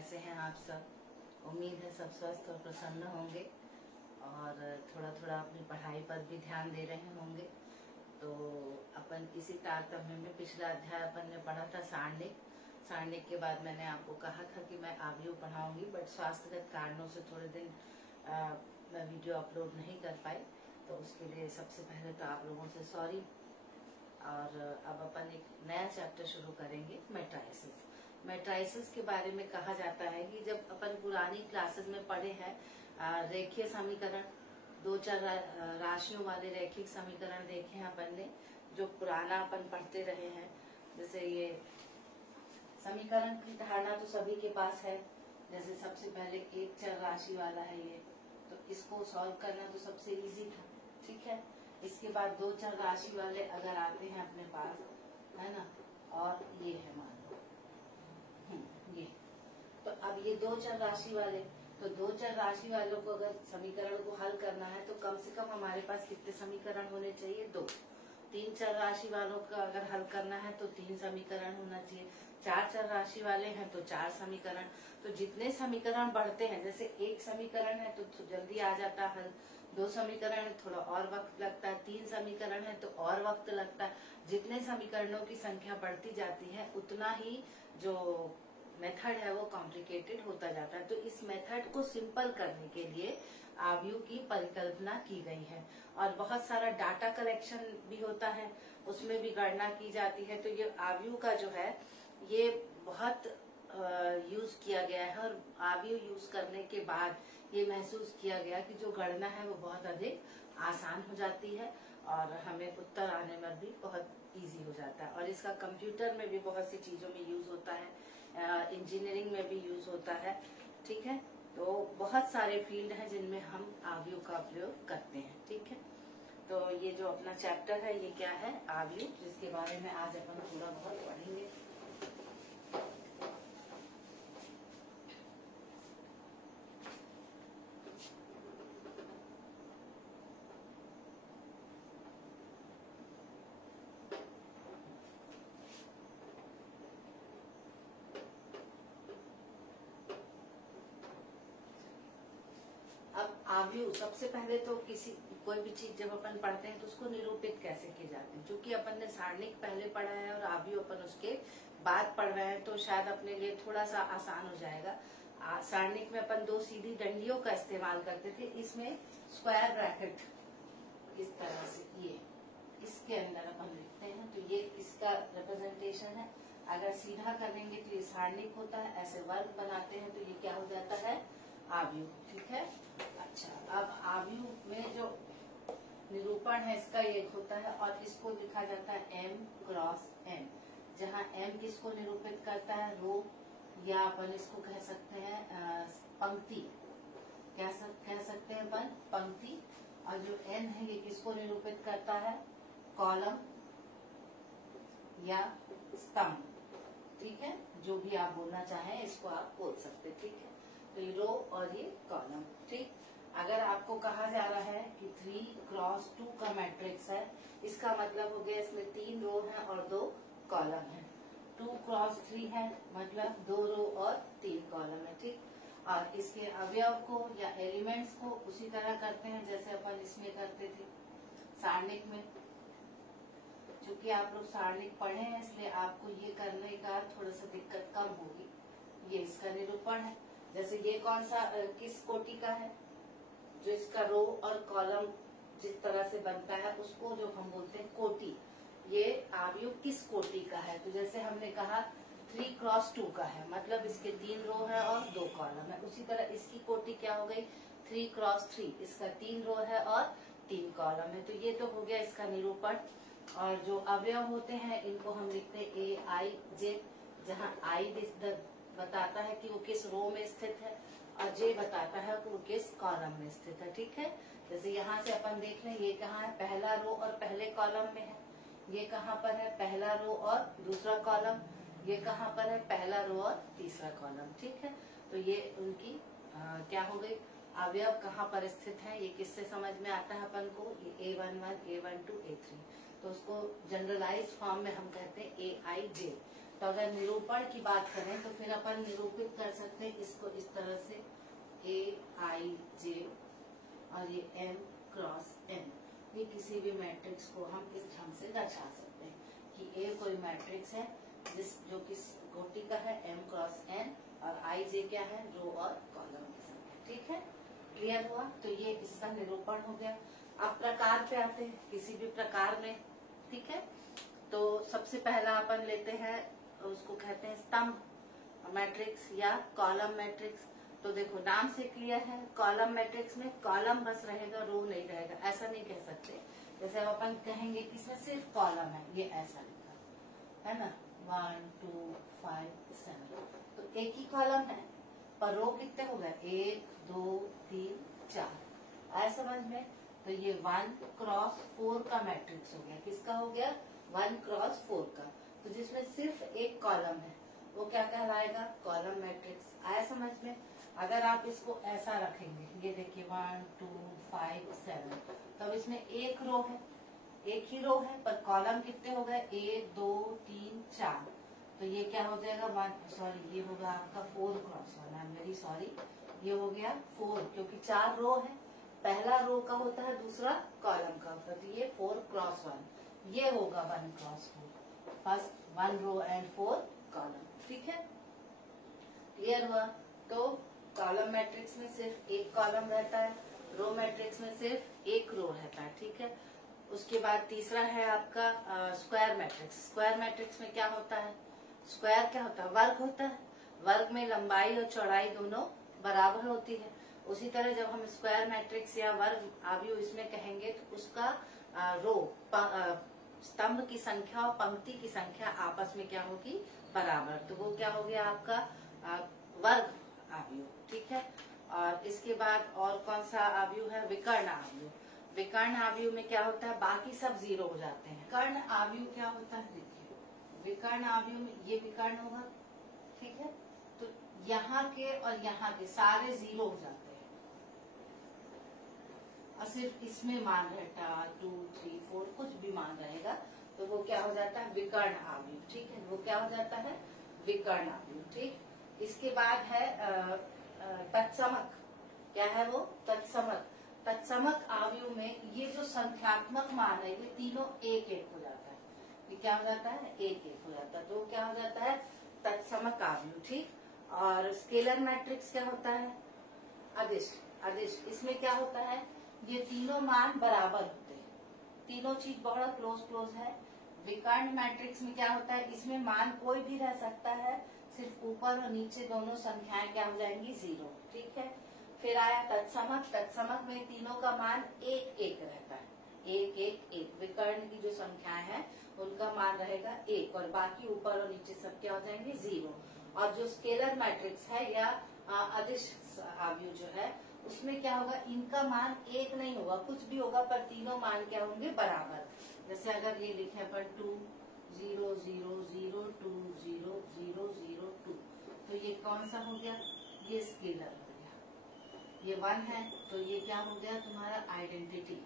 कैसे हैं आप सब? उम्मीद है सब स्वस्थ और प्रसन्न होंगे और थोड़ा थोड़ा अपनी पढ़ाई पर भी ध्यान दे रहे होंगे। तो अपन इसी तारतम्य में पिछला अध्याय अपन ने पढ़ा था सारणिक के बाद मैंने आपको कहा था कि मैं आव्यूह पढ़ाऊंगी, बट स्वास्थ्यगत कारणों से थोड़े दिन मैं वीडियो अपलोड नहीं कर पाई, तो उसके लिए सबसे पहले तो आप लोगों से सॉरी। और अब अपन एक नया चैप्टर शुरू करेंगे, मैट्राइसिस। मैट्राइसिस के बारे में कहा जाता है कि जब अपन पुरानी क्लासेस में पढ़े हैं रेखीय समीकरण, दो चार राशियों वाले रैखिक समीकरण देखे हैं अपन ने, जो पुराना अपन पढ़ते रहे हैं। जैसे ये समीकरण की धारणा तो सभी के पास है। जैसे सबसे पहले एक चर राशि वाला है ये, तो इसको सॉल्व करना तो सबसे इजी था, ठीक है। इसके बाद दो चर राशि वाले अगर आते हैं अपने पास, है ना, और ये है मान लो ये, तो अब ये दो चर राशि वाले, तो दो चर राशि वालों को अगर समीकरण को हल करना है तो कम से कम हमारे पास कितने समीकरण होने चाहिए? दो। तीन चर राशि वालों का अगर हल करना है तो तीन समीकरण होना चाहिए। चार चर राशि वाले हैं तो चार समीकरण। तो जितने समीकरण बढ़ते हैं, जैसे एक समीकरण है तो जल्दी आ जाता है हल, दो समीकरण है थोड़ा और वक्त लगता है, तीन समीकरण है तो और वक्त लगता है। जितने समीकरणों की संख्या बढ़ती जाती है उतना ही जो मेथड है वो कॉम्प्लिकेटेड होता जाता है। तो इस मेथड को सिंपल करने के लिए आव्यूह की परिकल्पना की गई है। और बहुत सारा डाटा कलेक्शन भी होता है, उसमें भी गणना की जाती है। तो ये आव्यूह का जो है ये बहुत यूज किया गया है, और आव्यूह यूज करने के बाद ये महसूस किया गया कि जो गणना है वो बहुत अधिक आसान हो जाती है और हमें उत्तर आने में भी बहुत इजी हो जाता है। और इसका कंप्यूटर में भी बहुत सी चीजों में यूज होता है, इंजीनियरिंग में भी यूज होता है, ठीक है। तो बहुत सारे फील्ड हैं जिनमें हम आव्यूह का प्रयोग करते हैं, ठीक है। तो ये जो अपना चैप्टर है ये क्या है? आव्यूह, जिसके बारे में आज अपन थोड़ा बहुत पढ़ेंगे। अब आव्यूह, सबसे पहले तो कोई भी चीज जब अपन पढ़ते हैं तो उसको निरूपित कैसे किए जाते हैं। क्योंकि अपन ने सारणिक पहले पढ़ा है और आव्यूह अपन उसके बाद पढ़ रहे हैं, तो शायद अपने लिए थोड़ा सा आसान हो जाएगा। सारणिक में अपन दो सीधी डंडियों का इस्तेमाल करते थे, इसमें स्क्वायर ब्रैकेट इस तरह से ये इसके अंदर अपन लिखते हैं, तो ये इसका रिप्रेजेंटेशन है। अगर सीधा करेंगे तो ये सारणिक होता है, ऐसे वर्ग बनाते हैं तो ये क्या हो जाता है? आव्यूह, ठीक है। अच्छा, अब आव्यूह में जो निरूपण है इसका ये होता है, और इसको लिखा जाता है m क्रॉस m, जहाँ m किसको निरूपित करता है? रो, या अपन इसको कह सकते हैं पंक्ति, कह सकते हैं अपन पंक्ति। और जो n है ये किसको निरूपित करता है? कॉलम या स्तंभ, ठीक है। जो भी आप बोलना चाहें इसको आप बोल सकते, ठीक है। तो ये रो और ये कॉलम, ठीक। अगर आपको कहा जा रहा है कि 3x2 का मैट्रिक्स है, इसका मतलब हो गया इसमें 3 रो हैं और 2 कॉलम हैं। 2x3 है, मतलब 2 रो और 3 कॉलम है, ठीक। और इसके अवयव को या एलिमेंट्स को उसी तरह करते हैं जैसे अपन इसमें करते थे सारणिक में। चूंकि आप लोग सारणिक पढ़े हैं इसलिए आपको ये करने का थोड़ा सा दिक्कत कम होगी। ये इसका निरूपण है। जैसे ये कौन सा किस कोटि का है? जो इसका रो और कॉलम जिस तरह से बनता है उसको जो हम बोलते हैं कोटि। ये आव्यूह किस कोटि का है? तो जैसे हमने कहा 3x2 का है, मतलब इसके 3 रो है और 2 कॉलम है। उसी तरह इसकी कोटि क्या हो गई? 3x3, इसका 3 रो है और 3 कॉलम है। तो ये तो हो गया इसका निरूपण। और जो अवयव होते हैं इनको हम लिखते हैं ए आई जे, जहाँ आई बताता है कि वो किस रो में स्थित है और जे बताता है कि वो किस कॉलम में स्थित है, ठीक है। जैसे यहाँ से अपन देख लें, ये कहाँ है? पहला रो और पहले कॉलम में है। ये कहाँ पर है? पहला रो और दूसरा कॉलम। ये कहाँ पर है? पहला रो और तीसरा कॉलम, ठीक है। तो ये उनकी क्या हो गई? अवयव कहाँ पर स्थित है, ये किससे समझ में आता है अपन को? ये A11, A12, A3। तो उसको जनरलाइज फॉर्म में हम कहते हैं AIJ। तो अगर निरूपण की बात करें तो फिर अपन निरूपित कर सकते हैं इसको इस तरह से AIJ और ये M क्रॉस N। ये किसी भी मैट्रिक्स को हम इस ढंग से दर्शा सकते हैं कि A कोई मैट्रिक्स है जो किस कोटि का है M क्रॉस N और IJ क्या है, रो और कॉलम की संख्या। ठीक है, क्लियर हुआ? तो ये इसका निरूपण हो गया। अब प्रकार पे आते हैं, किसी भी प्रकार में। ठीक है, तो सबसे पहला अपन लेते हैं, उसको कहते हैं स्तंभ मैट्रिक्स या कॉलम मैट्रिक्स। तो देखो नाम से क्लियर है, कॉलम मैट्रिक्स में कॉलम बस रहेगा, रो नहीं रहेगा। ऐसा नहीं कह सकते, जैसे अब अपन कहेंगे कि इसमें सिर्फ कॉलम है, ये ऐसा लिखा है ना, 1 2 5 7, तो एक ही कॉलम है पर रो कितने हो गए, 1 2 3 4। आया समझ में? तो ये 1 क्रॉस 4 का मैट्रिक्स हो गया। किसका हो गया? 1 क्रॉस 4 का। तो जिसमें सिर्फ एक कॉलम है वो क्या कहलाएगा? Column matrix. आया समझ में? अगर आप इसको ऐसा रखेंगे, ये देखिए 1 2 5 7, तब इसमें एक रो है, एक ही रो है पर कॉलम कितने हो गए, 1 2 3 4। तो ये क्या हो जाएगा, ये होगा आपका 4 cross 1। I am very sorry, ये हो गया 4, क्योंकि 4 रो है, पहला रो का होता है, दूसरा कॉलम का होता है। तो ये 4 क्रॉस 1, ये होगा 1 cross 4। First 1 row and 4 column. ठीक है, क्लियर हुआ? तो कॉलम मैट्रिक्स में सिर्फ एक कॉलम रहता है, रो मैट्रिक्स में सिर्फ एक रो रहता है। ठीक है, उसके बाद तीसरा है आपका स्क्वायर मैट्रिक्स। स्क्वायर मैट्रिक्स में क्या होता है? स्क्वायर क्या होता है? वर्ग होता है। वर्ग में लंबाई और चौड़ाई दोनों बराबर होती है। उसी तरह जब हम स्क्वायर मैट्रिक्स या वर्ग आव्यूह इसमें कहेंगे तो उसका रो स्तंभ की संख्या और पंक्ति की संख्या आपस में क्या होगी? बराबर। तो वो क्या हो गया आपका वर्ग आव्यूह। ठीक है, और इसके बाद और कौन सा आव्यूह है? विकर्ण आव्यूह। विकर्ण आव्यूह में क्या होता है? बाकी सब 0 हो जाते हैं। कर्ण आव्यूह क्या होता है? देखिए, विकर्ण आव्यूह में ये विकर्ण होगा, ठीक है, तो यहाँ के और यहाँ के सारे 0 हो जाते हैं और सिर्फ इसमें मान रहता 2 3 4 कुछ भी मान रहेगा, तो वो क्या हो जाता है? विकर्ण आव्यूह। ठीक है, वो क्या हो जाता है? विकर्ण आव्यूह। ठीक, इसके बाद है तत्समक। क्या है वो? तत्समक। तत्समक आव्यूह में ये जो संख्यात्मक मान है ये तीनों 1 1 हो जाता है। ये क्या हो जाता है? 1 1 हो जाता है। तो क्या हो जाता है? तत्समक आव्यूह। ठीक, और स्केलर मैट्रिक्स क्या होता है? अदिश। अदिश, इसमें क्या होता है? ये तीनों मान बराबर होते हैं, तीनों चीज बहुत क्लोज क्लोज है। विकर्ण मैट्रिक्स में क्या होता है? इसमें मान कोई भी रह सकता है, सिर्फ ऊपर और नीचे दोनों संख्याएं क्या हो जाएंगी? 0। ठीक है, फिर आया तत्समक। तत्समक में तीनों का मान 1 1 रहता है, 1 1 1। विकर्ण की जो संख्याएं हैं उनका मान रहेगा 1 और बाकी ऊपर और नीचे सब क्या हो जाएंगे? 0। और जो स्केलर मैट्रिक्स है या अदिश आव्यूह जो है उसमें क्या होगा? इनका मान 1 नहीं होगा, कुछ भी होगा, पर तीनों मान क्या होंगे? बराबर। जैसे अगर ये लिखे पर 2 0 0 0 2 0 0 0 2, तो ये कौन सा हो गया? ये स्केलर हो गया। ये 1 है तो ये क्या हो गया तुम्हारा? आइडेंटिटी,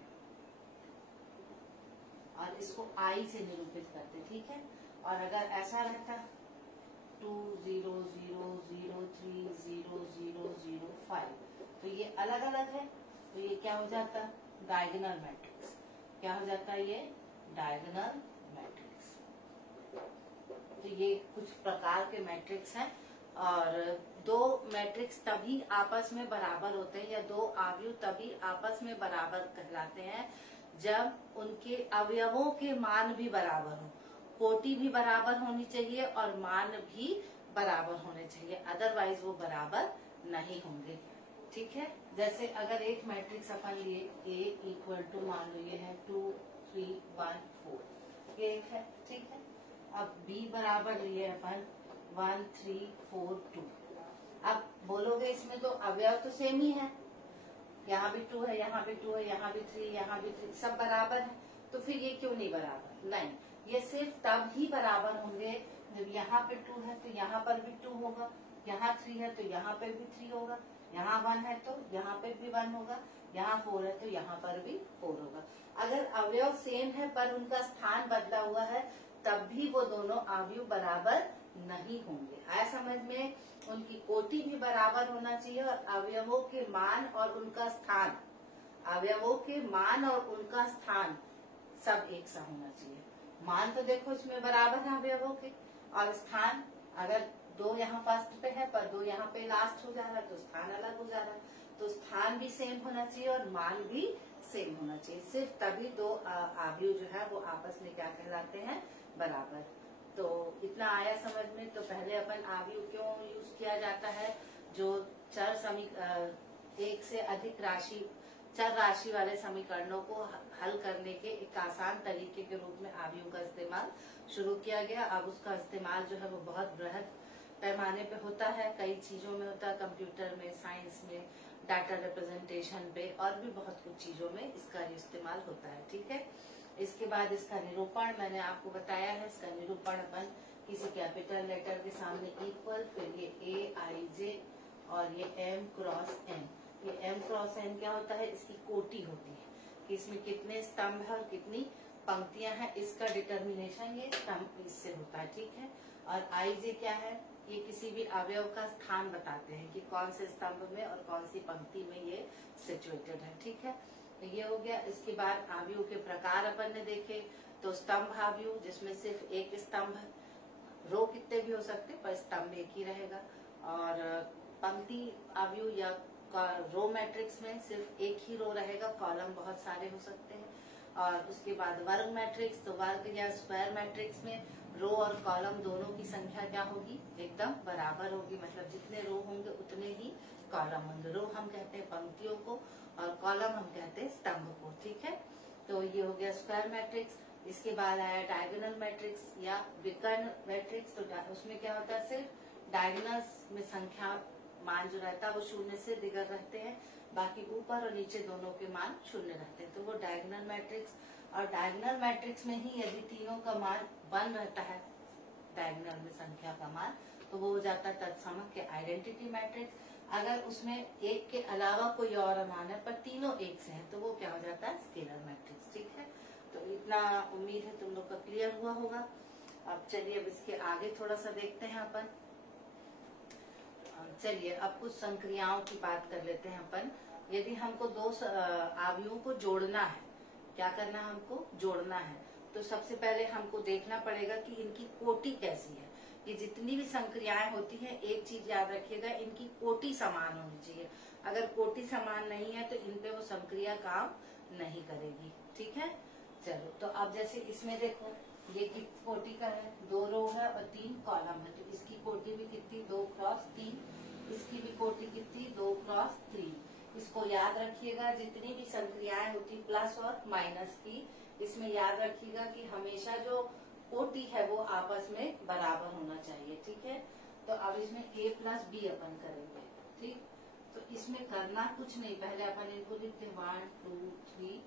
और इसको I से निरूपित करते। ठीक है, और अगर ऐसा रहता 2 0 0 0 3 0 0 0 5, तो ये अलग अलग है, तो ये क्या हो जाता? Diagonal matrix. क्या हो जाता है? ये डायगोनल मैट्रिक्स। तो ये कुछ प्रकार के मैट्रिक्स हैं, और दो मैट्रिक्स तभी आपस में बराबर होते हैं या दो आव्यूह तभी आपस में बराबर कहलाते हैं जब उनके अवयवों के मान भी बराबर हो, कोटि भी बराबर होनी चाहिए और मान भी बराबर होने चाहिए, अदरवाइज वो बराबर नहीं होंगे। ठीक है, जैसे अगर एक मैट्रिक्स अपन लिए A इक्वल टू मान लो ये है 2 3 1 4, ये एक है। ठीक है, अब B बराबर लिए अपन 1 3 4 2। अब बोलोगे इसमें तो अवयव तो सेम ही है, यहाँ भी 2 है, यहाँ भी 2 है, यहाँ भी 3, यहाँ भी 3, सब बराबर है, तो फिर ये क्यों नहीं बराबर? नहीं, ये सिर्फ तब ही बराबर होंगे जब यहाँ पे 2 है तो यहाँ पर भी 2 होगा, यहाँ 3 है तो यहाँ पे भी 3 होगा, यहाँ 1 है तो यहाँ पे भी 1 होगा, यहाँ 4 है तो यहाँ पर भी 4 होगा। अगर अवयव सेम है पर उनका स्थान बदला हुआ है तब भी वो दोनों आव्यूह बराबर नहीं होंगे। आया समझ में? उनकी कोटि भी बराबर होना चाहिए और अवयवों के मान और उनका स्थान, अवयवों के मान और उनका स्थान सब एक सा होना चाहिए। मान तो देखो इसमें बराबर है अवयवों के, और स्थान अगर 2 यहाँ फर्स्ट पे है पर 2 यहाँ पे लास्ट हो जा रहा है तो स्थान अलग हो जा रहा है, तो स्थान भी सेम होना चाहिए और मान भी सेम होना चाहिए। सिर्फ तभी 2 अवयव जो है वो आपस में क्या कहलाते हैं, बराबर। तो इतना आया समझ में। तो पहले अपन अवयव क्यों यूज किया जाता है, जो एक से अधिक चर राशि वाले समीकरणों को हल करने के एक आसान तरीके के रूप में अवयव का इस्तेमाल शुरू किया गया। अब उसका इस्तेमाल जो है वो बहुत बृहद पैमाने पे होता है, कई चीजों में होता है, कंप्यूटर में, साइंस में, डाटा रिप्रेजेंटेशन पे और भी बहुत कुछ चीजों में इसका इस्तेमाल होता है। ठीक है, इसके बाद इसका निरूपण मैंने आपको बताया है। इसका निरूपण अपन किसी कैपिटल लेटर के सामने इक्वल, फिर ये A-I-J और ये M क्रॉस N। ये M क्रॉस N क्या होता है, इसकी कोटि होती है कि इसमें कितने स्तंभ है और कितनी पंक्तियां हैं, इसका डिटर्मिनेशन ये स्तंभ इससे होता है। ठीक है, और I-J क्या है, ये किसी भी अवयव का स्थान बताते हैं कि कौन से स्तंभ में और कौन सी पंक्ति में ये सिचुएटेड है। ठीक है, तो ये हो गया। इसके बाद अवयव के प्रकार अपन ने देखे, तो स्तंभ अवयव जिसमें सिर्फ एक स्तंभ, रो कितने भी हो सकते पर स्तंभ एक ही रहेगा, और पंक्ति अवयव या रो मैट्रिक्स में सिर्फ एक ही रो रहेगा, कॉलम बहुत सारे हो सकते हैं। और उसके बाद वर्ग मैट्रिक्स, तो वर्ग या स्क्वायर मैट्रिक्स में रो और कॉलम दोनों की संख्या क्या होगी, एकदम बराबर होगी, मतलब जितने रो होंगे उतने ही कॉलम होंगे। रो हम कहते हैं पंक्तियों को और कॉलम हम कहते हैं स्तंभ को। ठीक है, तो ये हो गया स्क्वायर मैट्रिक्स। इसके बाद आया डायगोनल मैट्रिक्स या विकर्ण मैट्रिक्स। तो उसमें क्या होता है, सिर्फ डायगोनल्स में संख्या मान जो रहता है वो 0 से दिगर रहते हैं, बाकी ऊपर और नीचे दोनों के मान 0 रहते हैं, तो वो डायगोनल मैट्रिक्स। और डायगोनल मैट्रिक्स में ही यदि तीनों का मान 1 रहता है, डायगोनल में संख्या का मान, तो वो हो जाता है तत्समक के आइडेंटिटी मैट्रिक्स। अगर उसमें एक के अलावा कोई और मान है पर तीनों एक से है, तो वो क्या हो जाता है, स्केलर मैट्रिक्स। ठीक है, तो इतना उम्मीद है तुम लोग का क्लियर हुआ होगा। अब चलिए अब इसके आगे थोड़ा सा देखते हैं अपन। चलिए अब कुछ संक्रियाओं की बात कर लेते हैं अपन। यदि हमको 2 अवयवों को जोड़ना है, क्या करना है, हमको जोड़ना है, तो सबसे पहले हमको देखना पड़ेगा कि इनकी कोटि कैसी है। ये जितनी भी संक्रियाएं होती हैं, एक चीज याद रखिएगा, इनकी कोटि समान होनी चाहिए। अगर कोटि समान नहीं है तो इन पे वो संक्रिया काम नहीं करेगी। ठीक है, चलो तो अब जैसे इसमें देखो, ये किस कोटि का है, 2 रो है और 3 कॉलम है, तो इसकी कोटि भी कितनी, 2 क्रॉस 3। इसकी भी कोटि कितनी, 2 क्रॉस 3। इसको याद रखिएगा, जितनी भी संक्रियाएं होती प्लस और माइनस की, इसमें याद रखिएगा कि हमेशा जो कोटि है वो आपस में बराबर होना चाहिए। ठीक है, तो अब इसमें A प्लस B अपन करेंगे। ठीक, तो इसमें करना कुछ नहीं, पहले अपन इनको लिखते 1 2 3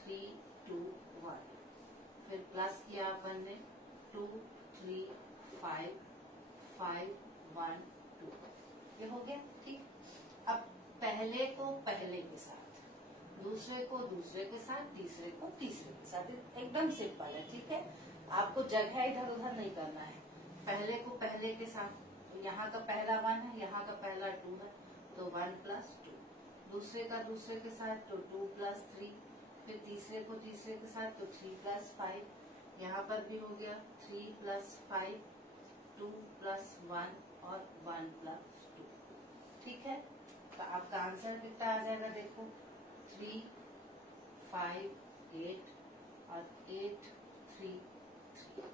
3 2 1, फिर प्लस किया अपन ने 2 3 5 5 1 2, ये हो गया। ठीक, अब पहले को पहले के साथ, दूसरे को दूसरे के साथ, तीसरे को तीसरे के साथ, एकदम सिंपल है। ठीक है, आपको जगह इधर उधर नहीं करना है। पहले को पहले के साथ, तो यहाँ का पहला 1 है, यहाँ का पहला 2 है, तो 1 प्लस 2। दूसरे का दूसरे के साथ तो 2 प्लस 3, फिर तीसरे को तीसरे के साथ तो 3 प्लस 5, यहाँ पर भी हो गया 3 प्लस 5, 2 प्लस 1 और 1 प्लस 2। ठीक है, तो आपका आंसर कितना आ जाएगा, देखो 3 5 8 और 8 3 3।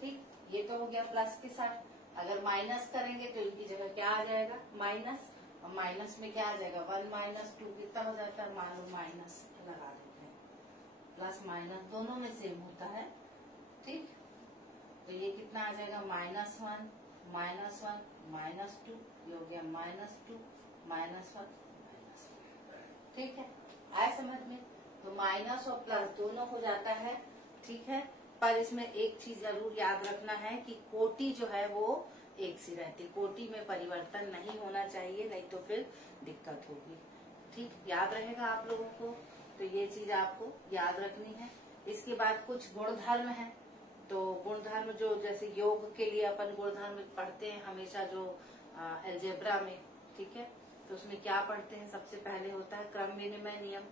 ठीक, ये तो हो गया प्लस के साथ। अगर माइनस करेंगे तो इनकी जगह क्या आ जाएगा, माइनस, और माइनस में क्या आ जाएगा, 1 माइनस 2 कितना हो जाता है, मान लो माइनस लगा देते हैं, प्लस माइनस दोनों में सेम होता है। ठीक, तो ये कितना आ जाएगा, -1 -1 -2, ये हो गया -2 -1 -1। ठीक है, आया समझ में? तो माइनस और प्लस दोनों हो जाता है। ठीक है, पर इसमें एक चीज जरूर याद रखना है कि कोटि जो है वो एक सी रहती, कोटि में परिवर्तन नहीं होना चाहिए, नहीं तो फिर दिक्कत होगी। ठीक, याद रहेगा आप लोगों को, तो ये चीज आपको याद रखनी है। इसके बाद कुछ गुणधर्म है। तो गुणधर्म जो जैसे योग के लिए अपन गुणधर्म पढ़ते हैं हमेशा जो अलजेब्रा में, ठीक है, तो उसमें क्या पढ़ते हैं, सबसे पहले होता है क्रम विनिमय नियम।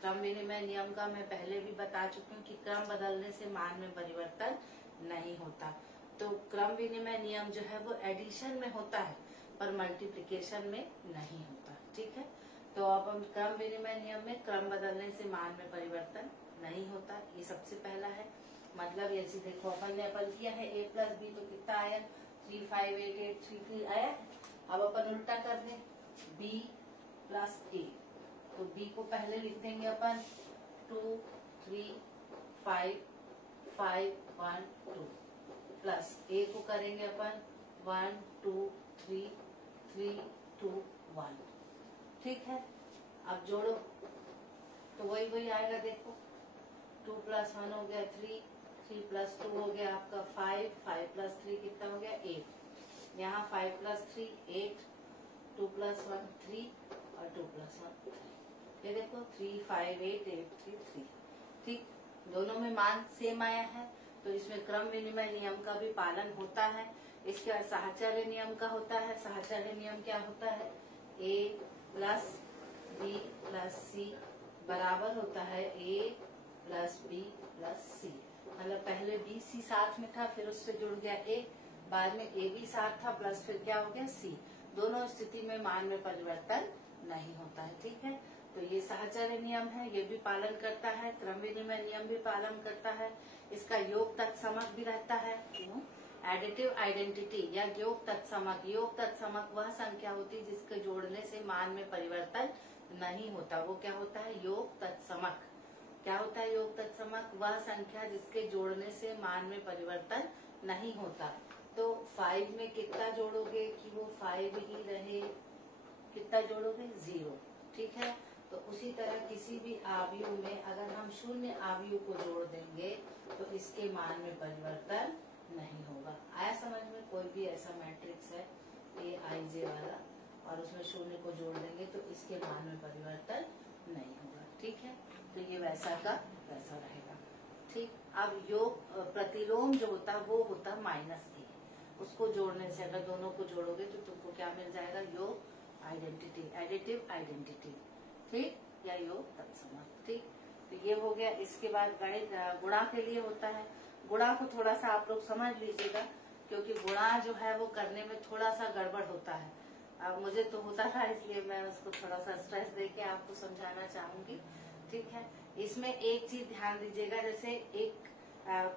क्रम विनिमय नियम का मैं पहले भी बता चुकी हूँ कि क्रम बदलने से मान में परिवर्तन नहीं होता। तो क्रम विनिमय नियम जो है वो एडिशन में होता है पर मल्टीप्लिकेशन में नहीं होता, ठीक है। तो अब हम क्रम विनिमय नियम में क्रम बदलने से मान में परिवर्तन नहीं होता, ये सबसे पहला है। मतलब ये देखो अपन ने अपन किया है a प्लस बी, तो कितना आया 3 5 8 8 3 3 आया। अब अपन उल्टा कर दें b प्लस a, तो b को पहले लिख देंगे अपन 2 3 5 5 1 2 प्लस a को करेंगे अपन 1 2 3 3 2 1, ठीक है। अब जोड़ो तो वही आएगा, देखो 2 प्लस 1 हो गया 3 3 प्लस 2 हो गया आपका 5 5 प्लस 3 कितना हो गया 8। यहाँ 5 प्लस 3 8, 2 प्लस 1 3 और 2 प्लस 1 3। ये देखो 3 5 8 8 3 3, ठीक। दोनों में मान सेम आया है, तो इसमें क्रम विनिमय नियम का भी पालन होता है। इसके बाद साहचर्य नियम का होता है। साहचर्य नियम क्या होता है, a प्लस बी प्लस सी बराबर होता है a प्लस बी प्लस सी। मतलब पहले बी सी साथ में था, फिर उससे जुड़ गया a, बाद में a भी साथ था प्लस फिर क्या हो गया c। दोनों स्थिति में मान में परिवर्तन नहीं होता है, ठीक है। तो ये साहचर्य नियम है, ये भी पालन करता है। क्रम विनिमय नियम भी पालन करता है। इसका योग तत्समक भी रहता है। एडिटिव आइडेंटिटी या योग तत्समक, योग तत्समक वह संख्या होती है जिसके जोड़ने से मान में परिवर्तन नहीं होता, वो क्या होता है, योग तत्समक। क्या होता है योग तत्समक, वह संख्या जिसके जोड़ने से मान में परिवर्तन नहीं होता। तो 5 में कितना जोड़ोगे कि वो 5 ही रहे, कितना जोड़ोगे 0, ठीक है। तो उसी तरह किसी भी आव्यूह में अगर हम शून्य आव्यूह को जोड़ देंगे तो इसके मान में परिवर्तन नहीं होगा। आया समझ में, कोई भी ऐसा मैट्रिक्स है AIJ वाला और उसमें शून्य को जोड़ देंगे तो इसके मान में परिवर्तन नहीं होगा, ठीक है। तो ये वैसा का वैसा रहेगा, ठीक। अब योग प्रतिलोम जो होता है वो होता है -a, उसको जोड़ने से अगर दोनों को जोड़ोगे तो तुमको क्या मिल जाएगा, योग आइडेंटिटी, एडिटिव आइडेंटिटी, ठीक, या योग तत्समक, ठीक। तो ये हो गया। इसके बाद गणित गुणा के लिए होता है। गुणा को थोड़ा सा आप लोग समझ लीजिएगा, क्योंकि गुणा जो है वो करने में थोड़ा सा गड़बड़ होता है। अब मुझे तो होता था, इसलिए मैं उसको थोड़ा सा स्ट्रेस देके आपको समझाना चाहूंगी, ठीक है। इसमें एक चीज ध्यान दीजिएगा, जैसे एक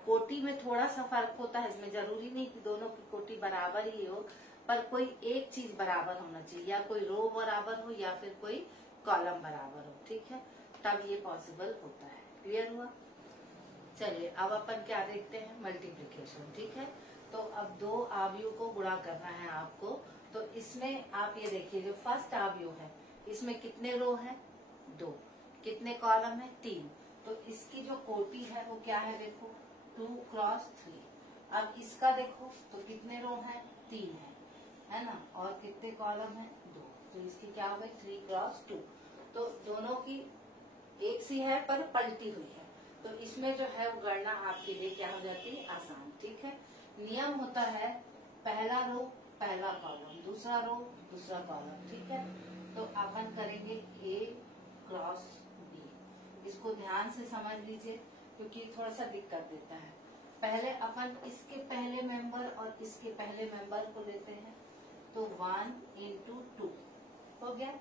कोटि में थोड़ा सा फर्क होता है। इसमें जरूरी नहीं कि दोनों की कोटि बराबर ही हो, पर कोई एक चीज बराबर होना चाहिए, या कोई रो बराबर हो या फिर कोई कॉलम बराबर हो, ठीक है, तब ये पॉसिबल होता है। क्लियर हुआ। चलिए अब अपन क्या देखते हैं, मल्टीप्लिकेशन, ठीक है। तो अब दो आव्यूह को गुणा करना है आपको। तो इसमें आप ये देखिए, जो फर्स्ट आव्यूह है इसमें कितने रो है 2, कितने कॉलम है 3। तो इसकी जो कोटि है वो क्या है, देखो 2 क्रॉस 3। अब इसका देखो तो कितने रो है 3 है ना, और कितने कॉलम है 2, तो इसकी क्या हो गई 3 क्रॉस 2। तो दोनों की एक सी है पर पलटी हुई है, तो इसमें जो है वो गणना आपके लिए क्या हो जाती है, आसान, ठीक है। नियम होता है पहला रो पहला कॉलम, दूसरा रो दूसरा कॉलम, ठीक है। तो अपन करेंगे A क्रॉस B, इसको ध्यान से समझ लीजिए क्योंकि थोड़ा सा दिक्कत देता है। पहले अपन इसके पहले मेंबर और इसके पहले मेंबर को लेते हैं, तो 1 into 2 हो गया।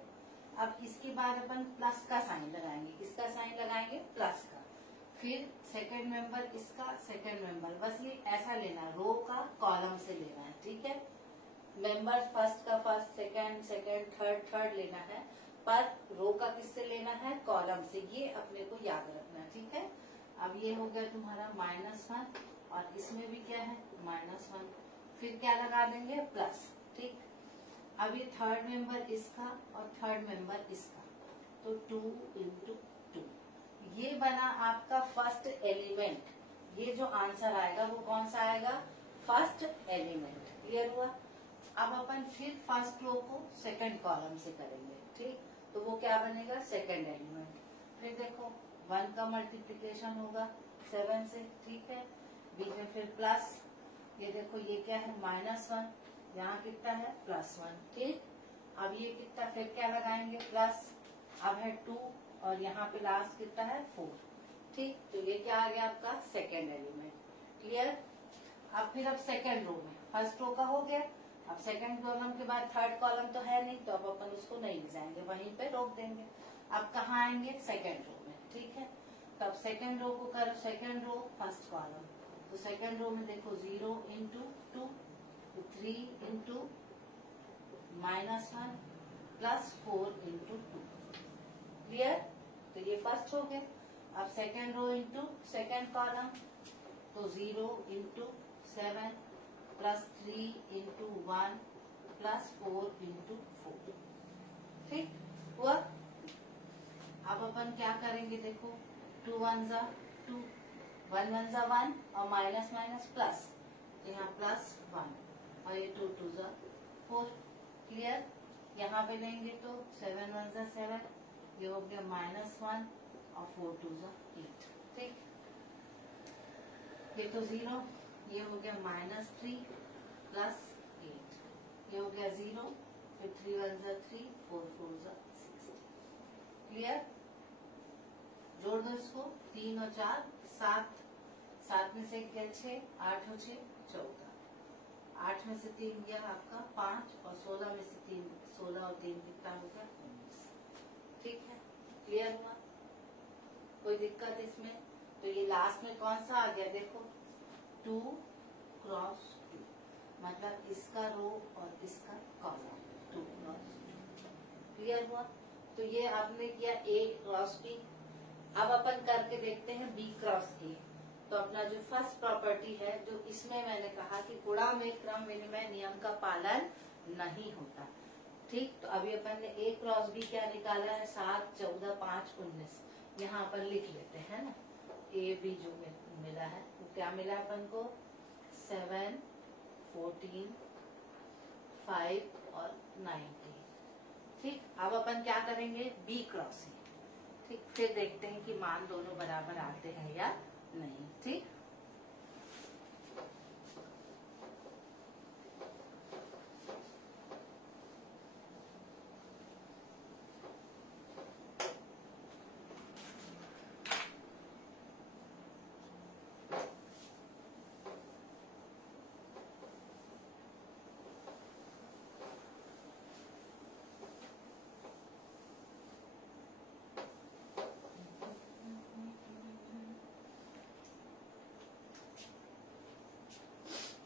अब इसके बाद अपन प्लस का साइन लगाएंगे, किसका साइन लगाएंगे, प्लस का। फिर सेकंड मेंबर इसका, सेकंड मेंबर, बस ये ऐसा लेना, रो का कॉलम से लेना है, ठीक है। मेंबर फर्स्ट का first, second second, third third लेना है, पर रो का किससे लेना है, कॉलम से। ये अपने को याद रखना, ठीक है। अब ये हो गया तुम्हारा -1 और इसमें भी क्या है -1, फिर क्या लगा देंगे प्लस, ठीक। अब ये थर्ड मेंबर इसका और थर्ड मेंबर इसका, तो 2 into 2, ये बना आपका फर्स्ट एलिमेंट। ये जो आंसर आएगा वो कौन सा आएगा, फर्स्ट एलिमेंट। क्लियर हुआ। अब अपन फिर फर्स्ट रो को सेकंड कॉलम से करेंगे, ठीक, तो वो क्या बनेगा, सेकंड एलिमेंट। फिर देखो 1 का मल्टीप्लीकेशन होगा 7 से, ठीक है। बीच में फिर प्लस, ये देखो ये क्या है -1, यहाँ कितना है +1, ठीक। अब ये कितना, फिर क्या लगाएंगे प्लस, अब है 2 और यहाँ पे लास्ट कितना है 4, ठीक। तो ये क्या आ गया आपका सेकेंड एलिमेंट, क्लियर। अब सेकेंड रो में, फर्स्ट रो का हो गया, अब सेकेंड कॉलम के बाद थर्ड कॉलम तो है नहीं, तो अब अपन उसको नहीं ले जाएंगे, वहीं पे रोक देंगे। अब कहाँ आएंगे, सेकेंड रो में, ठीक है। तब सेकेंड रो को करो, सेकेंड रो फर्स्ट कॉलम, तो सेकेंड रो में देखो 0 into 2, 3 into -1 plus 4 into 2, clear. तो ये फर्स्ट हो गया। अब second row into second column, तो 0 into 7 plus 3 into 1 plus 4 into 4, ठीक हुआ। अब अपन क्या करेंगे, देखो 2 1 जा 2, 1 1 जा 1 और माइनस माइनस प्लस, तो यहाँ +1 और ये 2 2 जा 4, क्लियर। यहाँ पे लेंगे तो 7 1 जा 7, ये हो गया -1 और 4 2 जा 8, ठीक। ये तो 0, ये हो गया -3 प्लस 8, ये हो गया 0, फिर 3 1 जा 3, 4 4 जा 6, क्लियर। जोड़ दो इसको, 3 और 4 7, 7 में से 1 गया 6, 8 और 6 14, 8 में से 3 गया आपका 5 और 16 में से 3, 16 और 3 कितना हो गया 19, ठीक है, क्लियर हुआ, कोई दिक्कत इसमें। तो ये लास्ट में कौन सा आ गया, देखो 2 क्रॉस 2, मतलब इसका रो और इसका कॉलम 2 क्रॉस 2, क्लियर हुआ। तो ये आपने किया A क्रॉस B। अब अपन करके देखते हैं B क्रॉस A। तो अपना जो फर्स्ट प्रॉपर्टी है, जो इसमें मैंने कहा कि गुणा में क्रम विनिमय नियम का पालन नहीं होता, ठीक। तो अभी अपन ने A क्रॉस B क्या निकाला है, 7 14 5 19, यहाँ पर लिख लेते हैं ना। A B जो मिला है वो क्या मिला अपन को, 7 14 5 और 19, ठीक। अब अपन क्या करेंगे, B क्रॉस A, ठीक। फिर देखते हैं कि मान दोनों बराबर आते हैं या नहीं, ठीक।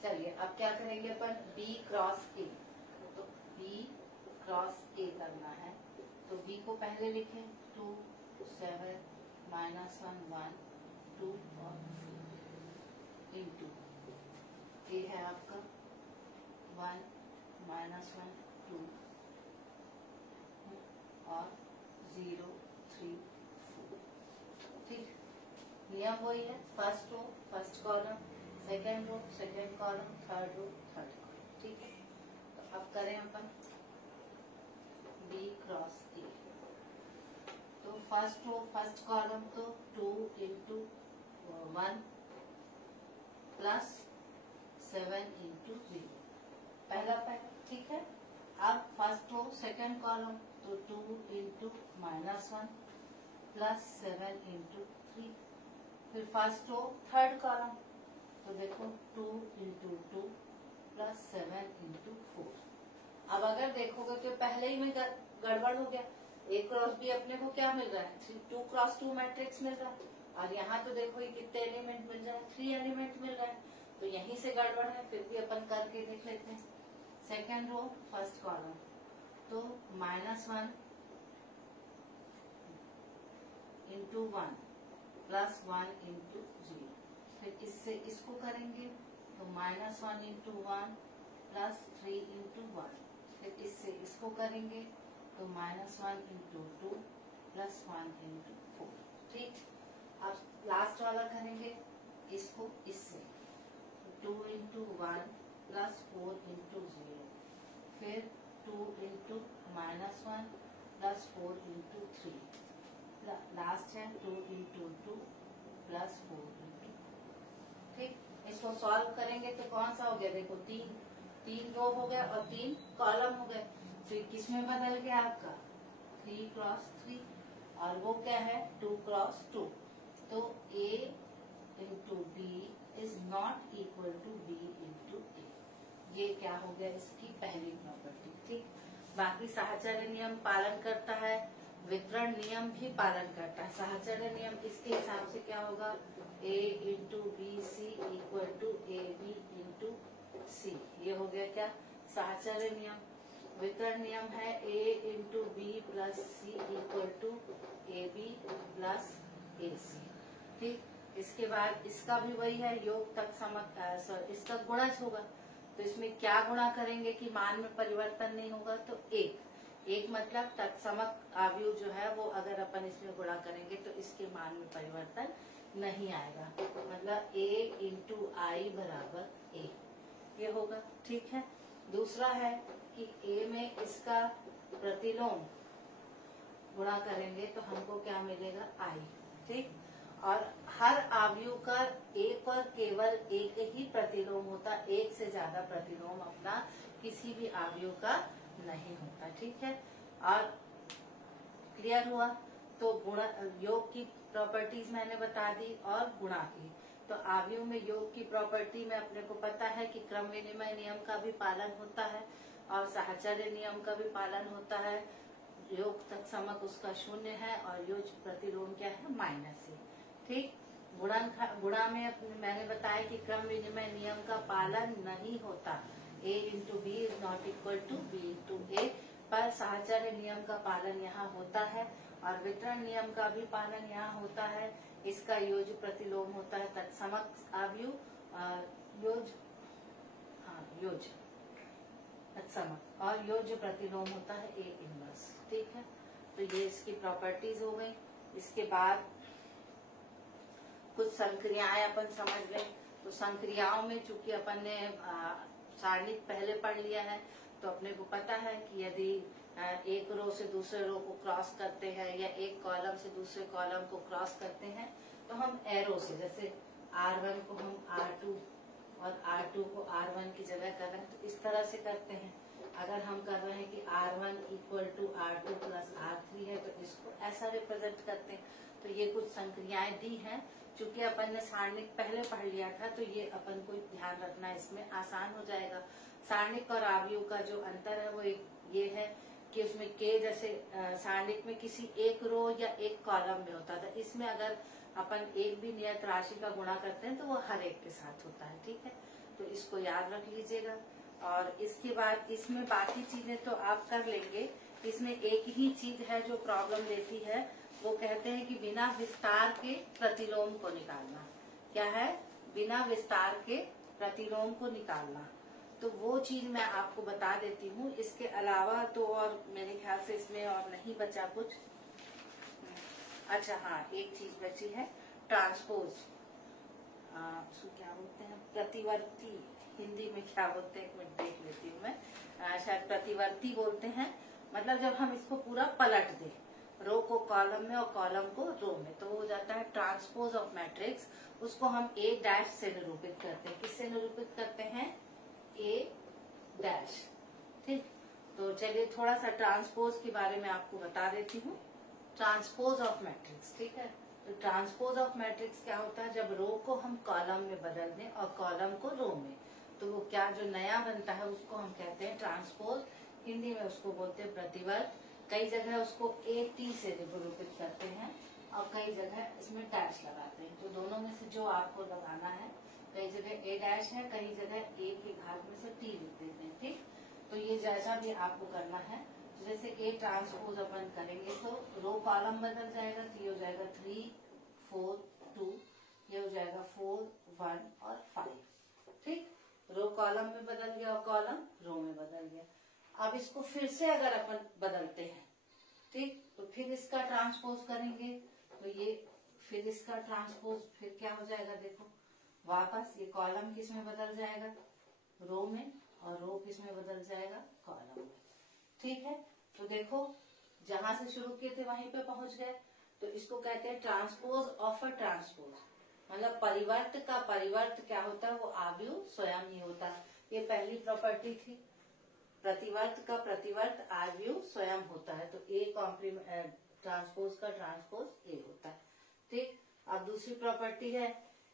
चलिए अब क्या करेंगे अपन, B क्रॉस A। तो B क्रॉस A करना है, तो B को पहले लिखें 2 7 -1 1 2 और 4 इंटू A है आपका 1 -1 2 और 0 3 4, ठीक। नियम वही है, first row first column, second row second column, third row third column, ठीक है। तो अब करें अपन B क्रॉस A। तो फर्स्ट रो फर्स्ट कॉलम तो 2 इंटू 1 प्लस 7 इंटू 0, पहला, ठीक है। अब फर्स्ट रो सेकेंड कॉलम तो 2 इंटू -1 प्लस 7 इंटू 3, फिर फर्स्ट रो थर्ड कॉलम, तो देखो 2 इंटू 2 प्लस 7 इंटू 4। अब अगर देखोगे तो पहले ही में गड़बड़ हो गया, A क्रॉस B अपने को क्या मिल रहा है, 2 क्रॉस 2 मैट्रिक्स मिल रहा है, और यहाँ तो देखो ये कितने एलिमेंट मिल रहा है, 3 एलिमेंट मिल रहा है, तो यहीं से गड़बड़ है। फिर भी अपन करके देख लेते हैं। सेकेंड रो फर्स्ट कॉलम तो -1 इंटू 1 प्लस 1 इंटू 0, फिर इससे इसको करेंगे तो -1 इंटू 1 प्लस 3 इंटू 1, फिर इससे इसको करेंगे तो -1 इंटू 2 प्लस 1 इंटू 4, ठीक। अब लास्ट वाला करेंगे इसको इससे, 2 इंटू 1 प्लस 4 इंटू 0, फिर 2 इंटू -1 प्लस 4 इंटू 3, लास्ट है 2 इंटू 2 प्लस 4 इंटू, ठीक। इसको सॉल्व करेंगे तो कौन सा हो गया, देखो 3 रो हो गया और 3 कॉलम हो गए। फिर किसमें बदल गया आपका 3 क्रॉस 3, और वो क्या है 2 क्रॉस 2। तो A into B is not equal to B into A। ये क्या हो गया इसकी पहली प्रॉपर्टी। ठीक, बाकी साहचर्य नियम पालन करता है, वितरण नियम भी पालन करता है। साहचर्य नियम इसके हिसाब से क्या होगा, A into B C equal to A B into C. ये हो गया क्या साहचर्य नियम। वितरण नियम है A into B plus C equal to A B plus A C. ठीक, इसके बाद इसका भी वही है, योग तक इसका गुणज होगा। तो इसमें क्या गुणा करेंगे कि मान में परिवर्तन नहीं होगा, तो एक मतलब तत्समक अवयव जो है वो अगर अपन इसमें गुणा करेंगे तो इसके मान में परिवर्तन नहीं आएगा, मतलब A इंटू आई बराबर A ये होगा। ठीक है, दूसरा है कि A में इसका प्रतिलोम गुणा करेंगे तो हमको क्या मिलेगा I। ठीक, और हर अवयव का एक और केवल एक ही प्रतिलोम होता, एक से ज्यादा प्रतिलोम अपना किसी भी अवयव का नहीं होता। ठीक है, और क्लियर हुआ। तो गुणा योग की प्रॉपर्टीज मैंने बता दी और गुणा की। तो अवयव में योग की प्रॉपर्टी में अपने को पता है कि क्रम विनिमय नियम का भी पालन होता है और साहचर्य नियम का भी पालन होता है। योग तक समक उसका 0 है और योग प्रतिलोम क्या है -1। ठीक, गुणा में मैंने बताया कि क्रम विनिमय नियम का पालन नहीं होता, A into B is not equal to B into A, पर साहचर्य नियम का पालन यहाँ होता है और वितरण नियम का भी पालन यहाँ होता है। इसका योज प्रतिलोम होता है तत्समक अवयव, योज तत्समक, और योज प्रतिलोम होता है A इनवर्स। ठीक है, तो ये इसकी प्रॉपर्टीज हो गई। इसके बाद कुछ संक्रियाएं अपन समझ लें। तो संक्रियाओं में चूंकि अपन ने सारणिक पहले पढ़ लिया है तो अपने को पता है कि यदि एक रो से दूसरे रो को क्रॉस करते हैं या एक कॉलम से दूसरे कॉलम को क्रॉस करते हैं तो हम एरो से, जैसे R1 को हम R2 और R2 को R1 की जगह कर रहे हैं तो इस तरह से करते हैं। अगर हम कर रहे हैं कि R1 equal to R2 plus R3 है तो इसको ऐसा रिप्रेजेंट करते हैं। तो ये कुछ संक्रियाएं दी हैं, चूंकि अपन ने सारणिक पहले पढ़ लिया था तो ये अपन को ध्यान रखना इसमें आसान हो जाएगा। सारणिक और अवयव का जो अंतर है वो ये है कि उसमें के जैसे सारणिक में किसी एक रो या एक कॉलम में होता था, इसमें अगर अपन एक भी नियत राशि का गुणा करते हैं तो वो हर एक के साथ होता है। ठीक है, तो इसको याद रख लीजिएगा। और इसके बाद इसमें बाकी चीजें तो आप कर लेंगे। इसमें एक ही चीज है जो प्रॉब्लम देती है, वो कहते हैं कि बिना विस्तार के प्रतिलोम को निकालना। क्या है, बिना विस्तार के प्रतिलोम को निकालना। तो वो चीज मैं आपको बता देती हूँ। इसके अलावा तो और मेरे ख्याल से इसमें और नहीं बचा कुछ। अच्छा हाँ, एक चीज बची है, ट्रांसपोज, क्या बोलते हैं, प्रतिवर्ती, हिंदी में क्या बोलते हैं, एक मिनट देख लेती हूँ मैं, शायद प्रतिवर्ती बोलते हैं। मतलब जब हम इसको पूरा पलट दें, रो को कॉलम में और कॉलम को रो में, तो हो जाता है ट्रांसपोज ऑफ मैट्रिक्स। उसको हम A डैश से निरूपित करते हैं। किससे निरूपित करते हैं, A डैश। ठीक, तो चलिए थोड़ा सा ट्रांसपोज के बारे में आपको बता देती हूँ। ट्रांसपोज ऑफ मैट्रिक्स, ठीक है, तो ट्रांसपोज ऑफ मैट्रिक्स क्या होता है, जब रो को हम कॉलम में बदल दें और कॉलम को रो में, तो वो क्या जो नया बनता है उसको हम कहते हैं ट्रांसपोज। हिंदी में उसको बोलते हैं प्रतिवर्त। कई जगह उसको AT से निरूपित करते हैं और कई जगह इसमें डैश लगाते हैं। तो दोनों में से जो आपको लगाना है, कई जगह A डैश है, कई जगह A के घात में से T लिख देते हैं। ठीक, तो ये जैसा भी आपको करना है, जैसे A ट्रांसपोज अपन करेंगे तो रो कॉलम बदल जाएगा, तो ये हो जाएगा 3 4 2, ये हो जाएगा 4 1 और 5। ठीक, रो कॉलम में बदल गया और कॉलम रो में बदल गया। अब इसको फिर से अगर अपन बदलते हैं, ठीक, तो फिर इसका ट्रांसपोज करेंगे, तो ये फिर इसका ट्रांसपोज फिर क्या हो जाएगा, देखो वापस ये कॉलम किस में बदल जाएगा, रो में, और रो किस में बदल जाएगा, कॉलम में। ठीक है, तो देखो जहां से शुरू किए थे वहीं पे पहुंच गए। तो इसको कहते हैं ट्रांसपोज ऑफ अ ट्रांसपोज। मतलब परिवर्त का परिवर्त क्या होता है, वो आव्यूह स्वयं ही होता है। ये पहली प्रॉपर्टी थी। प्रतिवर्त का प्रतिवर्त आव्यूह स्वयं होता है, तो ए कॉम्प्लीमेंट ट्रांसपोज का ट्रांसपोज ए होता है। ठीक, अब दूसरी प्रॉपर्टी है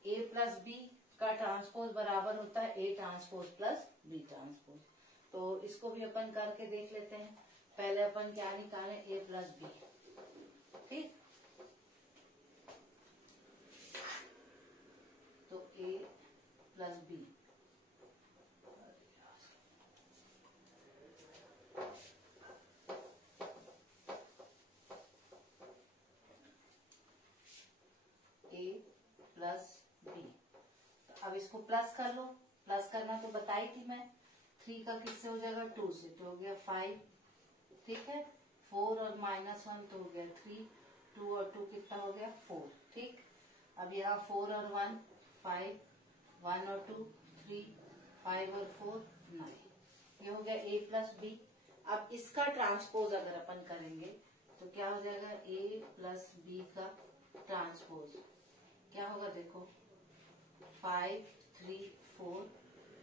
ए प्लस बी का ट्रांसपोज बराबर होता है A transpose plus B transpose. तो इसको भी अपन करके देख लेते हैं। पहले अपन क्या निकालें, ए प्लस बी। ठीक, तो A plus B A plus B. तो अब इसको प्लस कर लो। प्लस करना तो बताई थी मैं। 3 का किससे हो जाएगा, 2 से, तो हो गया 5। ठीक है, 4 और -1 तो हो गया 3। 2 और 2 कितना हो गया, 4। ठीक, अब यहाँ 4 और 1 5, 1 और 2 3, 5 और 4 9। ये हो गया ए प्लस बी। अब इसका ट्रांसपोज अगर अपन करेंगे तो क्या हो जाएगा, ए प्लस बी का ट्रांसपोज क्या होगा, देखो 5 3 4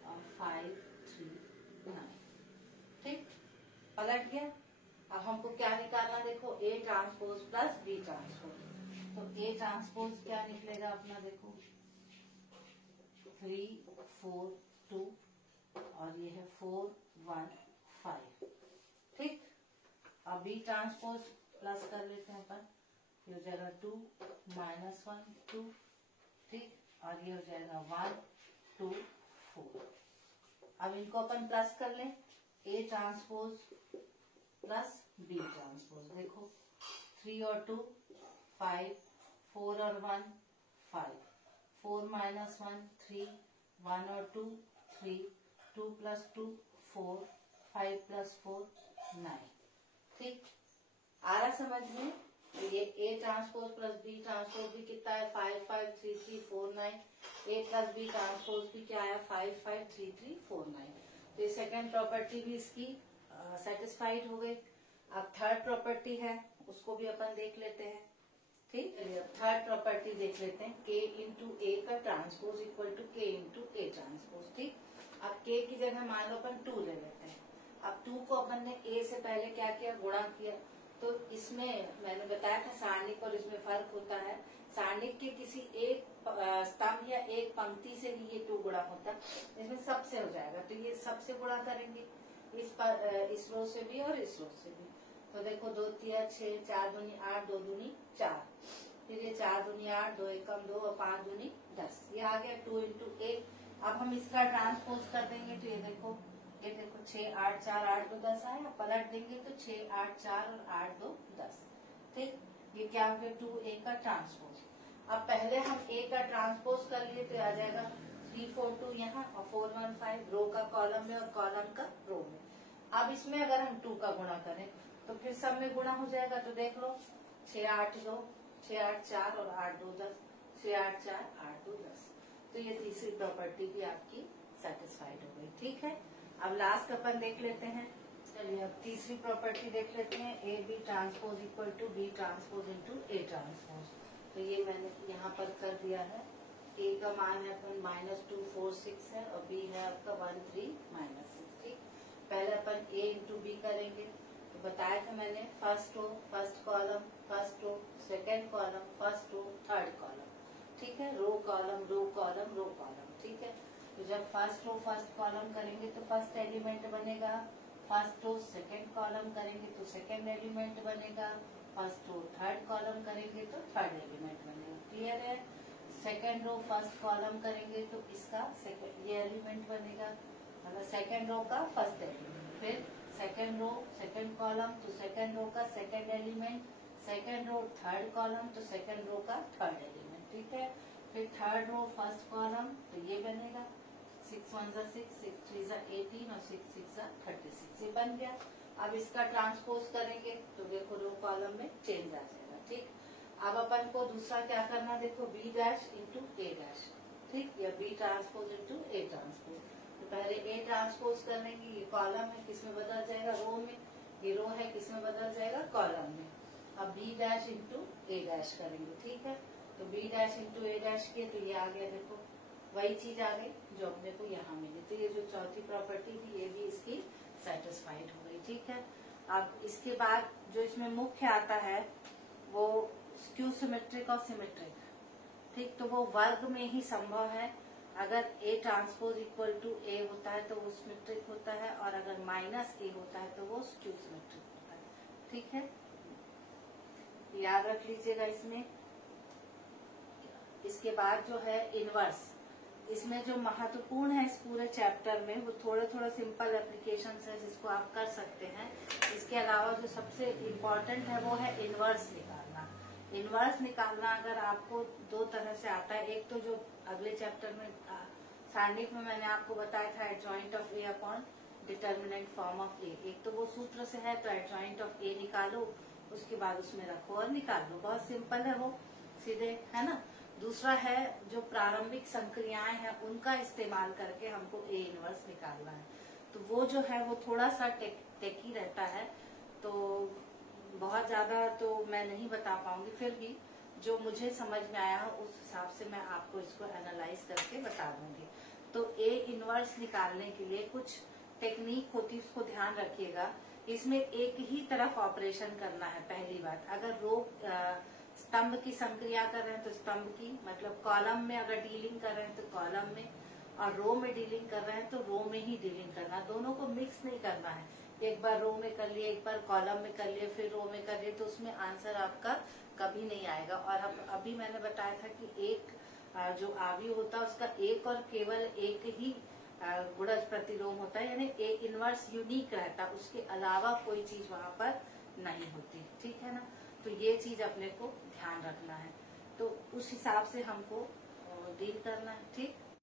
और 5 3 9। ठीक, पलट गया। अब हमको क्या निकालना, देखो A transpose plus B transpose. तो ए ट्रांसपोज क्या निकलेगा अपना, देखो 3 4 2 और ये है 4 1 5। ठीक, अब बी ट्रांसपोज प्लस कर लेते हैं अपन। ये हो जाएगा 2 -1 2। ठीक, और ये हो जाएगा 1 2 4। अब इनको अपन प्लस कर लें, A transpose plus B transpose. देखो 3 और 2 5, 4 और 1 5, 4 -1 3, 1 और 2 3, 2 + 2 4, 5 + 4 9। ठीक, आ रहा समझ में। तो ये A transpose plus B transpose भी कितना है, 5 5 3 3 4 9। ए प्लस बी ट्रांसपोज भी क्या है, 5 5 3 3 4 9। तो ये सेकेंड प्रॉपर्टी भी इसकी सेटिस्फाइड हो गई। अब थर्ड प्रॉपर्टी है, उसको भी अपन देख लेते हैं। ठीक, थर्ड प्रॉपर्टी देख लेते हैं, के इंटू ए का ट्रांसपोज इक्वल टू के इंटू ए ट्रांसपोज। ठीक, अब के की जगह मान लो अपन 2 ले लेते हैं। अब 2 को अपन ने ए से पहले क्या किया, गुणा किया। तो इसमें मैंने बताया था सारणिक और इसमें फर्क होता है। सारणिक के किसी एक स्तंभ या एक पंक्ति से भी ये 2 गुणा होता है, इसमें सबसे हो जाएगा। तो ये सबसे गुणा करेंगे, इस रो से भी और इस रो से भी। तो देखो 2 3 6, 4 दूनी 8, 2 दूनी 4, फिर ये 4 दूनी 8, 2 एकम 2 और 5 दूनी 10। ये आ गया 2 इंटू ए। अब हम इसका ट्रांसपोज कर देंगे तो ये देखो 6 8 4 8 2 10 आया। पलट देंगे तो 6 8 4 और 8 2 10। ठीक, ये क्या हो गया, 2a का ट्रांसपोज। अब पहले हम a का ट्रांसपोज कर लिए तो आ जाएगा 3 4 2 यहाँ और 4 1 5, रो का कॉलम में और कॉलम का रो में। अब इसमें अगर हम 2 का गुणा करें तो फिर सब में गुणा हो जाएगा। तो देख लो 6 8 2, 6 8 4 और 8 2 10, 6 8 4 8 2 10। तो ये तीसरी प्रॉपर्टी भी आपकी सेटिस्फाइड हो गई। ठीक है, अब लास्ट अपन देख लेते हैं। चलिए अब तीसरी प्रॉपर्टी देख लेते हैं, A B transpose equal to B transpose into A transpose. तो ये मैंने यहाँ पर कर दिया है। ए का मान है अपन -2 4 6 है और बी है आपका 1 3 -6। ठीक, पहले अपन ए इंटू बी करेंगे। तो बताया था मैंने, first row first column, first row second column, first row third column. ठीक है, row column row column row column. ठीक है, तो जब फर्स्ट रो फर्स्ट कॉलम करेंगे तो फर्स्ट एलिमेंट बनेगा, फर्स्ट रो सेकेंड कॉलम करेंगे तो सेकेंड एलिमेंट बनेगा, फर्स्ट रो थर्ड कॉलम करेंगे तो थर्ड एलिमेंट बनेगा। क्लियर है, सेकेंड रो फर्स्ट कॉलम करेंगे तो इसका ये एलिमेंट बनेगा, मतलब सेकेंड रो का फर्स्ट एलिमेंट। फिर सेकेंड रो सेकेंड कॉलम तो सेकेंड रो का second element, second row third column तो सेकेंड रो का थर्ड एलिमेंट। ठीक है, फिर थर्ड रो फर्स्ट कॉलम तो ये बनेगा 6 1 6, 6 3 18 और 6 6 36। ये बन गया। अब इसका ट्रांसपोज करेंगे तो देखो रो कॉलम में चेंज आ जाएगा। ठीक, अब अपन को दूसरा क्या करना, देखो B dash into A dash. ठीक, या B transpose into A transpose. तो पहले ए ट्रांसपोज करेंगे, ये कॉलम है किसमें बदल जाएगा, रो में। ये रो है किसमें बदल जाएगा, कॉलम में। अब B dash into A dash करेंगे। ठीक है, तो B dash into A dash किए तो ये आ गया, देखो वही चीज आ गई जो अपने को यहाँ मिली। तो ये जो चौथी प्रॉपर्टी थी ये भी इसकी सेटिस्फाइड हो गई। ठीक है, अब इसके बाद जो इसमें मुख्य आता है वो स्क्यू सिमेट्रिक और सिमेट्रिक। ठीक, तो वो वर्ग में ही संभव है। अगर ए ट्रांसपोज इक्वल टू ए होता है तो वो सिमेट्रिक होता है, और अगर माइनस ए होता है तो वो स्क्यू सिमेट्रिक होता है। ठीक है, याद रख लीजिएगा इसमें। इसके बाद जो है इनवर्स, इसमें जो महत्वपूर्ण है इस पूरे चैप्टर में वो थोड़े थोड़े सिंपल एप्लीकेशंस है जिसको आप कर सकते हैं। इसके अलावा जो सबसे इम्पोर्टेंट है वो है इनवर्स निकालना। इनवर्स निकालना अगर आपको दो तरह से आता है, एक तो जो अगले चैप्टर में सारणिक में मैंने आपको बताया था adjoint of A upon determinant form of A, एक तो वो सूत्र से है, तो एडजॉइंट ऑफ ए निकालो, उसके बाद उसमें रखो और निकाल लो, बहुत सिंपल है वो, सीधे, है ना। दूसरा है जो प्रारंभिक संक्रियाएं हैं उनका इस्तेमाल करके हमको ए इनवर्स निकालना है, तो वो जो है वो थोड़ा सा टेकी रहता है, तो बहुत ज्यादा तो मैं नहीं बता पाऊंगी, फिर भी जो मुझे समझ में आया उस हिसाब से मैं आपको इसको एनालाइज करके बता दूंगी। तो ए इनवर्स निकालने के लिए कुछ टेक्निक होती है, उसको ध्यान रखिएगा। इसमें एक ही तरफ ऑपरेशन करना है। पहली बात, अगर रो स्तंभ की संक्रिया कर रहे हैं तो स्तंभ की, मतलब कॉलम में अगर डीलिंग कर रहे हैं तो कॉलम में, और रो में डीलिंग कर रहे हैं तो रो में ही डीलिंग करना, दोनों को मिक्स नहीं करना है। एक बार रो में कर लिए, एक बार कॉलम में कर लिए, फिर रो में कर लिए, तो उसमें आंसर आपका कभी नहीं आएगा। और अभी मैंने बताया था कि एक जो आव्यूह होता है उसका एक और केवल एक ही गुणज प्रतिलोम होता है, यानी ए इनवर्स यूनिक रहता है, उसके अलावा कोई चीज वहां पर नहीं होती। ठीक है ना, तो ये चीज अपने को ध्यान रखना है, तो उस हिसाब से हमको डील करना है। ठीक।